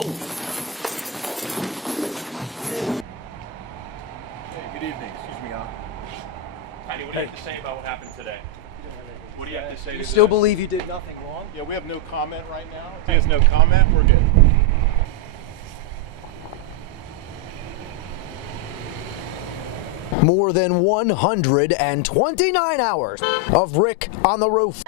Hey, good evening. Excuse me, Patty, what do you have to say about what happened today? What do you have to say? You still believe you did nothing wrong? Yeah, we have no comment right now. If he has no comment, we're good. More than 129 hours of Rick on the roof.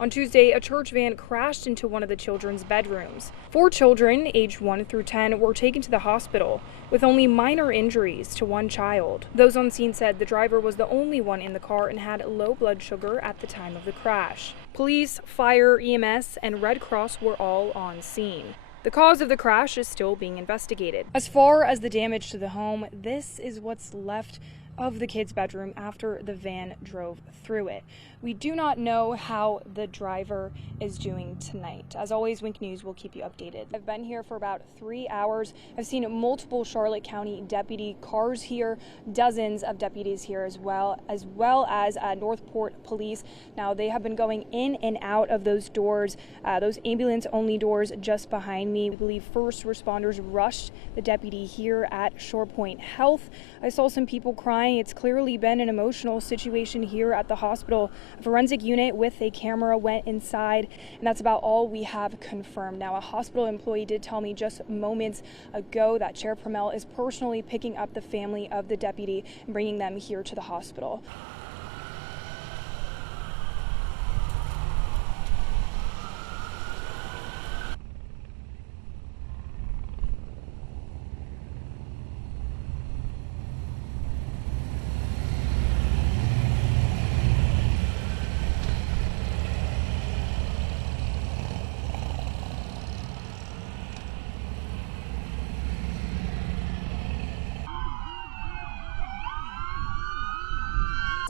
On Tuesday, a church van crashed into one of the children's bedrooms. 4 children, aged 1 through 10, were taken to the hospital, with only minor injuries to 1 child. Those on scene said the driver was the only one in the car and had low blood sugar at the time of the crash. Police, fire, EMS, and Red Cross were all on scene. The cause of the crash is still being investigated. As far as the damage to the home, this is what's left of the kid's bedroom after the van drove through it. We do not know how the driver is doing tonight. As always, Wink News will keep you updated. I've been here for about 3 hours. I've seen multiple Charlotte County deputy cars here, dozens of deputies here as well as Northport Police. Now, they have been going in and out of those doors, those ambulance-only doors just behind me. I believe first responders rushed the deputy here at ShorePoint Health. I saw some people crying. It's clearly been an emotional situation here at the hospital. A forensic unit with a camera went inside, and that's about all we have confirmed. Now, a hospital employee did tell me just moments ago that Chair Permel is personally picking up the family of the deputy and bringing them here to the hospital.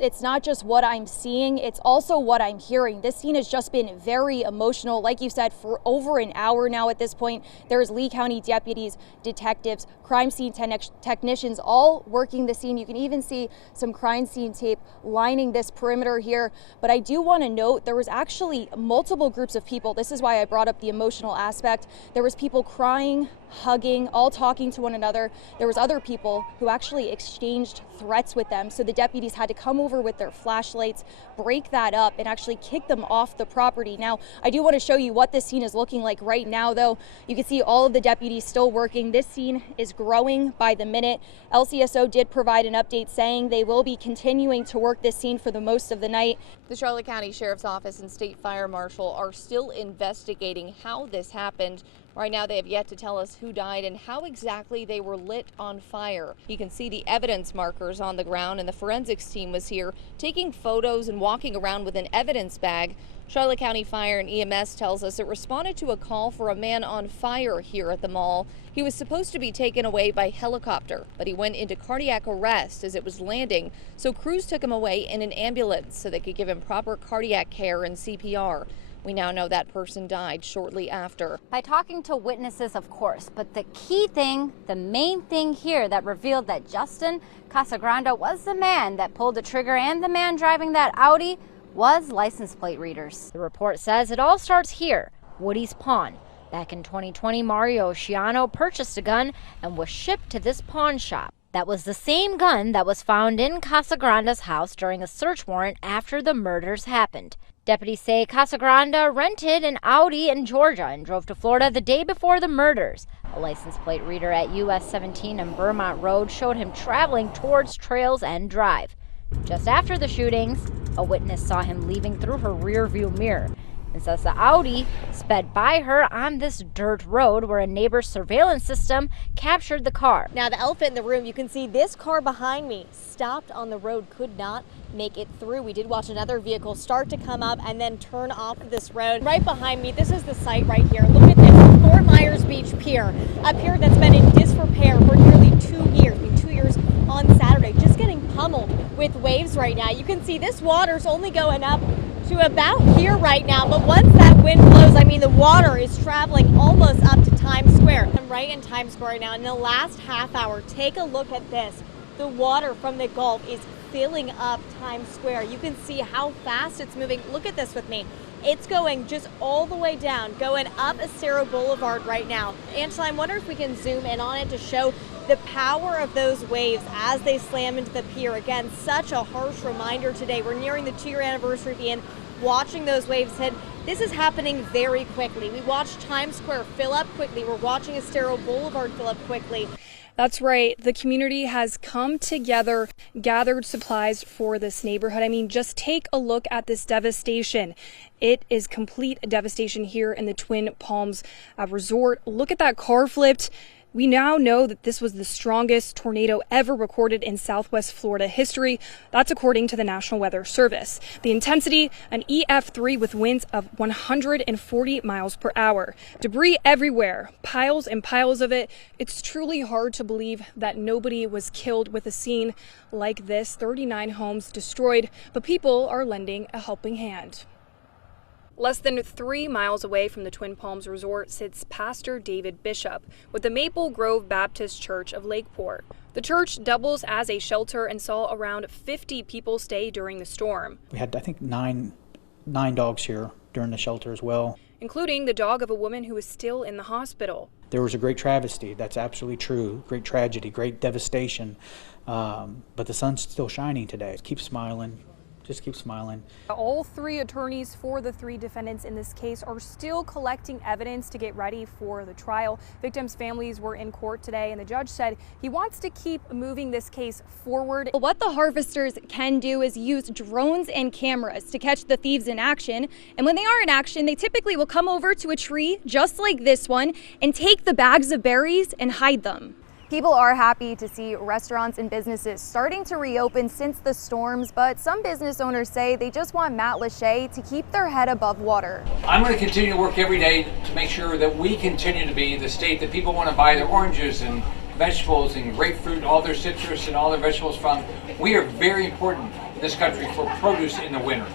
It's not just what I'm seeing, it's also what I'm hearing. This scene has just been very emotional. Like you said, for over an hour now at this point, there's Lee County deputies, detectives, crime scene technicians all working the scene. You can even see some crime scene tape lining this perimeter here. But I do want to note there was actually multiple groups of people. This is why I brought up the emotional aspect. There was people crying, hugging, all talking to one another. There was other people who actually exchanged threats with them. So the deputies had to come over with their flashlights, break that up, and actually kick them off the property. Now, I do want to show you what this scene is looking like right now, though. You can see all of the deputies still working. This scene is growing by the minute. LCSO did provide an update saying they will be continuing to work this scene for the most of the night. The Charlotte County Sheriff's Office and State Fire Marshal are still investigating how this happened. Right now, they have yet to tell us who died and how exactly they were lit on fire. You can see the evidence markers on the ground, and the forensics team was here taking photos and walking around with an evidence bag. Charlotte County Fire and EMS tells us it responded to a call for a man on fire here at the mall. He was supposed to be taken away by helicopter, but he went into cardiac arrest as it was landing, so crews took him away in an ambulance so they could give him proper cardiac care and CPR. We now know that person died shortly after. By talking to witnesses, of course, but the key thing, the main thing here that revealed that Justin Casagrande was the man that pulled the trigger and the man driving that Audi was license plate readers. The report says it all starts here, Woody's Pawn. Back in 2020, Mario Sciano purchased a gun and was shipped to this pawn shop. That was the same gun that was found in Casagrande's house during a search warrant after the murders happened. Deputies say Casagrande rented an Audi in Georgia and drove to Florida the day before the murders. A license plate reader at US 17 and Vermont Road showed him traveling towards Trails End Drive. Just after the shootings, a witness saw him leaving through her rearview mirror and says the Audi sped by her on this dirt road where a neighbor's surveillance system captured the car. Now, the elephant in the room, you can see this car behind me stopped on the road, could not make it through. We did watch another vehicle start to come up and then turn off this road. Right behind me, this is the site right here. Look at this, Fort Myers Beach Pier, a pier that's been in disrepair for nearly 2 years. 2 years on Saturday, just getting pummeled with waves right now. You can see this water's only going up to about here right now, but once that wind blows, I mean, the water is traveling almost up to Times Square. I'm right in Times Square right now. In the last half hour, take a look at this. The water from the Gulf is filling up Times Square. You can see how fast it's moving. Look at this with me. It's going just all the way down, going up Estero Boulevard right now. Antonella, I wonder if we can zoom in on it to show the power of those waves as they slam into the pier. Again, such a harsh reminder today. We're nearing the 2-year anniversary of Ian, watching those waves hit. This is happening very quickly. We watched Times Square fill up quickly. We're watching Estero Boulevard fill up quickly. That's right. The community has come together, gathered supplies for this neighborhood. I mean, just take a look at this devastation. It is complete devastation here in the Twin Palms resort. Look at that car flipped. We now know that this was the strongest tornado ever recorded in Southwest Florida history. That's according to the National Weather Service. The intensity, an EF3 with winds of 140 miles per hour. Debris everywhere, piles and piles of it. It's truly hard to believe that nobody was killed with a scene like this. 39 homes destroyed, but people are lending a helping hand. Less than 3 miles away from the Twin Palms Resort sits Pastor David Bishop with the Maple Grove Baptist Church of Lakeport. The church doubles as a shelter and saw around 50 people stay during the storm. We had, I think, nine dogs here during the shelter as well, including the dog of a woman who is still in the hospital. There was a great travesty. That's absolutely true. Great tragedy, great devastation. But the sun's still shining today. Keep smiling. Just keep smiling. All 3 attorneys for the 3 defendants in this case are still collecting evidence to get ready for the trial. Victims' families were in court today, and the judge said he wants to keep moving this case forward. What the harvesters can do is use drones and cameras to catch the thieves in action. And when they are in action, they typically will come over to a tree just like this one and take the bags of berries and hide them. People are happy to see restaurants and businesses starting to reopen since the storms, but some business owners say they just want Matt Lachey to keep their head above water. I'm going to continue to work every day to make sure that we continue to be the state that people want to buy their oranges and vegetables and grapefruit, all their citrus and all their vegetables from. We are very important in this country for produce in the winter.